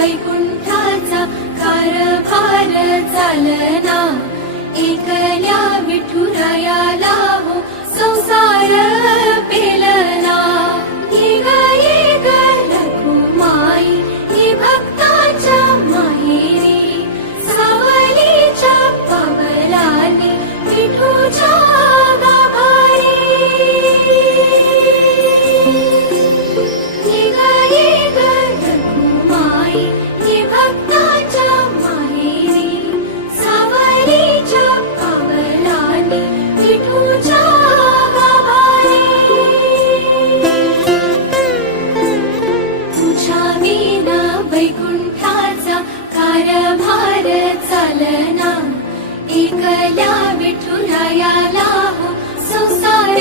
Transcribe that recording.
वैकुंठाचा कारभार चालना, एकल्या विठुरायाला हो संसार पेलना। ये ग रखुमाई ही भक्ताच्या माहेरी, सावलीच्या पावलाने विठूच्या गाभारी। ये ग रखुमाई ही भक्ताच्या माहेरी, सावलीच्या पावलाने विठूच्या गाभारी। तुझ्या विना वैकुंठाचा कारभार चालना, एकल्या विठुरायाला हो संसार